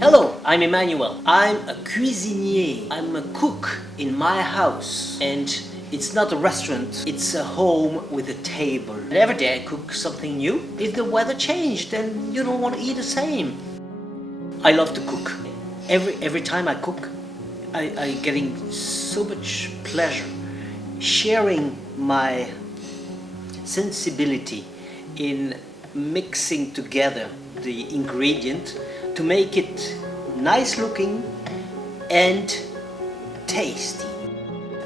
Hello, I'm Emmanuel. I'm a cuisinier. I'm a cook in my house. And it's not a restaurant, it's a home with a table. And every day I cook something new. If the weather changed, then you don't want to eat the same. I love to cook. Every time I cook, I getting so much pleasure sharing my sensibility in mixing together the ingredient to make it nice looking and tasty.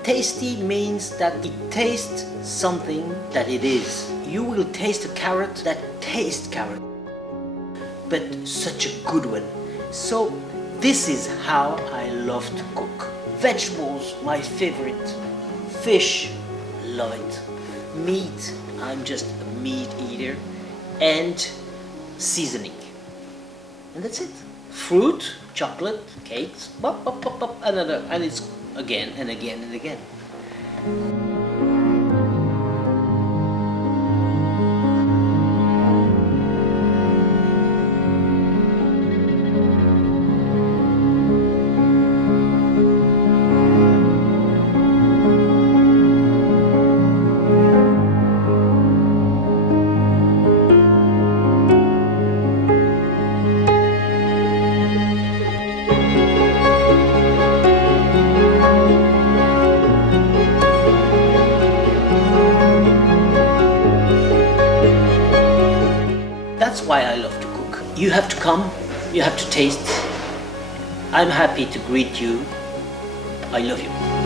Tasty means that it tastes something that it is. You will taste a carrot that tastes carrot, but such a good one. So this is how I love to cook. Vegetables, my favorite. Fish, love it. Meat, I'm just a meat eater. And seasoning. And that's it. Fruit, chocolate, cakes, pop, pop, pop, pop, another, and it's again and again and again. That's why I love to cook. You have to come, you have to taste. I'm happy to greet you. I love you.